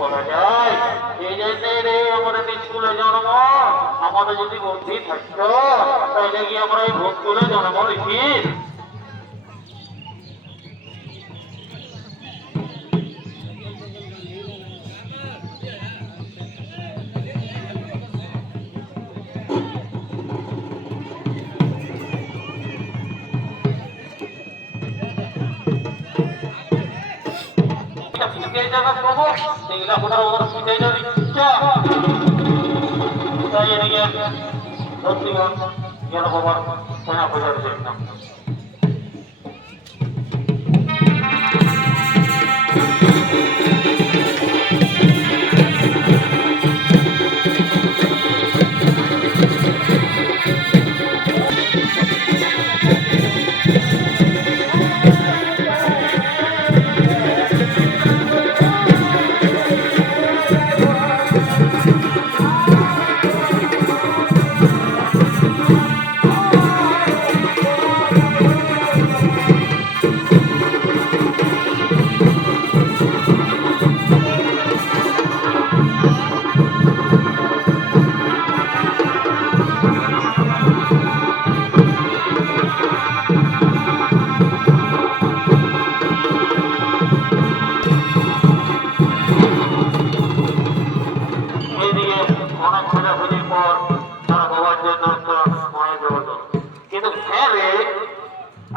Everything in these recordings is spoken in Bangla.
বলা যায় এই জন্যে রে আমাদের স্কুলে জন্ম। আমাদের যদি বুদ্ধি থাকতো তাহলে কি আমরা এই ভূতকুলে জন্ম উচিত?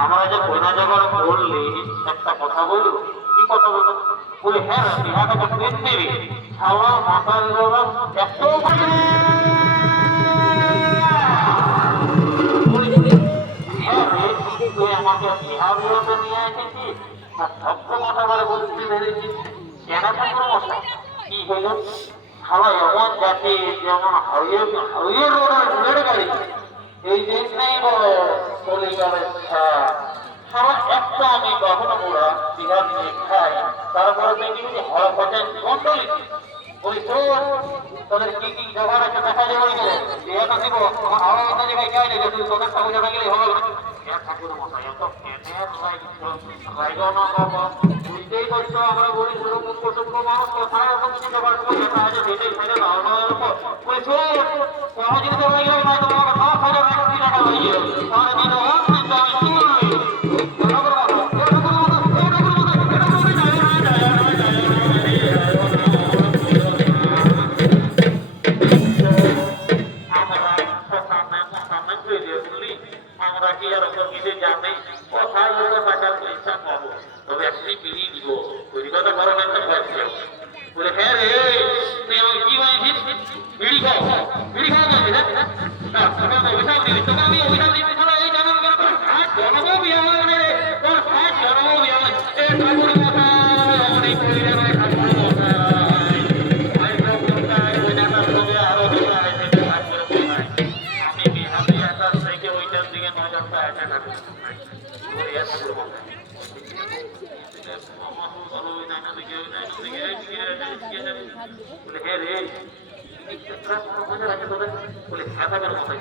আমরা যে কইনা জগৎ বললি একটা কথা বলবো। কি কথা বলবো? বলে হ্যাঁ বিহাটা তো পৃথিবী ছাওয়া মাথা বাবা এত আমাকে বিহার বিরোধে নিয়ে এসেছি আর সত্য কথা বলে বলতে পেরেছি কেন থাকবো মশা কি হইল খাওয়া এমন জাতি যেমন হাইয়ে রোডের গাড়ি এই জন্যই বলে চলে গেলে সারা একটা আমি কখনো মোড়া বিহার নিয়ে খাই তারপরে দেখি যে হওয়া পর্যায়ে মন্ডলী ওই তোদের কি কি জোগাড় আছে দেখা যাবে গেলে বিহারটা দিব আমার হাওয়া অন্য জায়গায় খাই না তুই তোদের ঠাকুর জানা গেলে হবে ঠাকুর মশাই এত বুঝতেই পারছো আমরা বলি সুরক্ষণ কুটুম্ব মানুষ কোথায় এত কিছু জোগাড় করে যেটা আছে সেটাই ফেলে দাও কোনো জিনিস হয়ে গেলে না তোমাকে সব ফেলে ব্যক্তি টাকা হয়ে গেল তাহলে দিন আমরা কি আর অন্য কিছু জানি কোথায় টাকার পয়সা পাবো তবে একটি বিড়ি দিব পরিবারটা বড় একটা পয়সা বলে হ্যাঁ রে কি বলছিস বিড়ি খাও বিড়ি খাওয়া যাবে না অভিশাপ দিবি তোকে আমি অভিশাপ দিতে ছাড়া এই জানো জন্ম বিয়ে হয় রে তোর জন্ম বিয়ে হয় এ ঠাকুর মশাই আমার এই পরিবারের ঠাকুর মশাই আরো আমি বিহারি আসার থেকে ওইটার দিকে নজরটা আছে ঠাকুর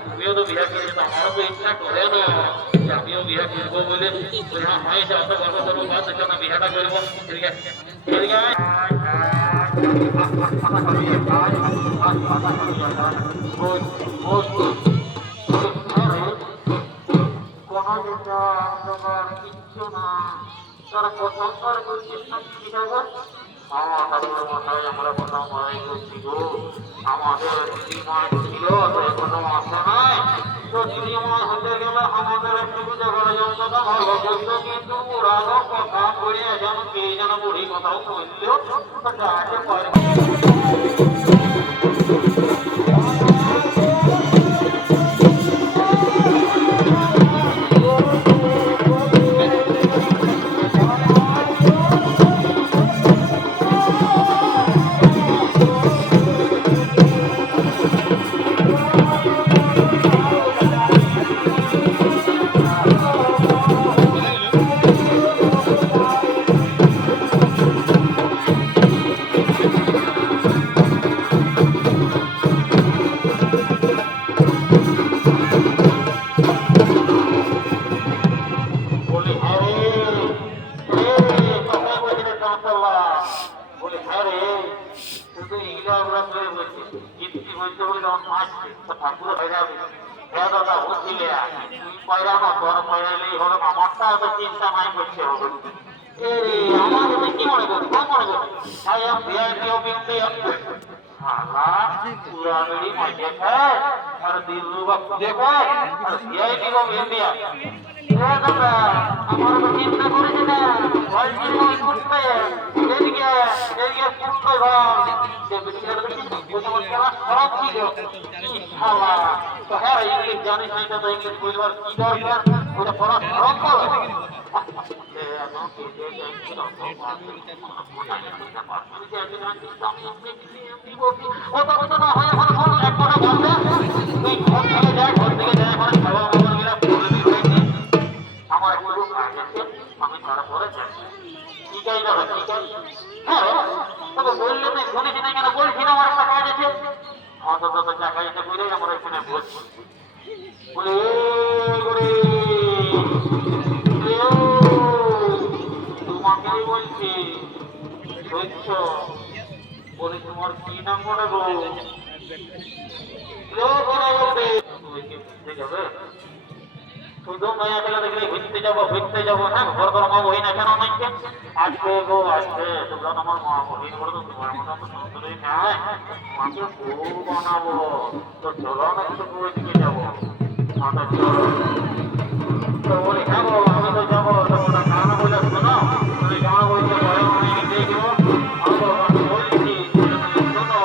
তুমিও তো বিহার করে আমারও তো ইচ্ছা করে না যে আমিও বিহার করবো বলে হয়েছে অত গর্ব করবো বাদ না বিহারটা করবো ঠিক আছে কিচ্ছু না তারা পছন্দ করছে আমার ঠাকুর মশাই আমরা কোথাও মারাই করছি গো, আমাদের দিদিমা ছিল তো এখনো আসে নাই, তো দিদিমা হতে গেলে আমাদের একটু জগড়ে জমটা ভালো করতো, কিন্তু ওরা তো কথা বলে যেন কে যেন বুড়ি কথাও বললো, যাকে পারে বলি হ্যাঁ রে কথা বলছি বলি হ্যাঁ রে শুধু ইংরা আমরা করে বলছি গীতি বলতে বলে যখন মারছে তো ঠাকুর হয়ে যাবে হ্যাঁ দাদা বুঝছিলে তুই পয়রা না তোর পয়রালেই হলো আমারটা এত চিন্তা নাই করছে হবে আমার মধ্যে কি মনে করছি কোন মনে করছি I am VIP of India শালা পুরা মেরি মজা খায় আর দিল্লু বাবু দেখো আর ভিআইপি অফ ইন্ডিয়া দাদা আমার তো চিন্তা করেছে না বলছি ওই কুটতে এদিকে এদিকে কুটতে ভাই সে বিটির বুঝে বলছে না সব কি শালা তো হ্যাঁ ইংলিশ জানিস না তো ইংলিশ বুঝবার কি দরকার ওটা পড়া সব করো আমার একটু কাজ আছে আমি তারপরে যাচ্ছি ঠিক আছে দাদা ঠিক আছে হ্যাঁ তবে বললে তুই শুনেছি না কেন বলছি না আমার একটা কাজ আছে অন্তত যা কাজটা করে আমরা এখানে বলছি বলে তোমাকেই বলছি সত্য বলে তোমার কি নাম মনে গো যাবে শুধু মেয়া ছেলে দেখলে ঘুরতে যাবো হ্যাঁ ঘর ঘর মা বহি না কেন নাইছে আসবে গো আসবে তোমরা তোমার মা বহিন বলো তো তোমার মতো তো সুন্দরী নাই মাকে বউ বানাবো তো চলো না একটু বই দিকে যাবো আমরা চলো তো বলি হ্যাঁ গো আমি তো যাবো তোমরা গান বলে শোনো তুমি গান বলতে ঘরে নিয়ে দেখবো আমি বলছি শোনো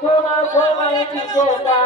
সোনা সোনা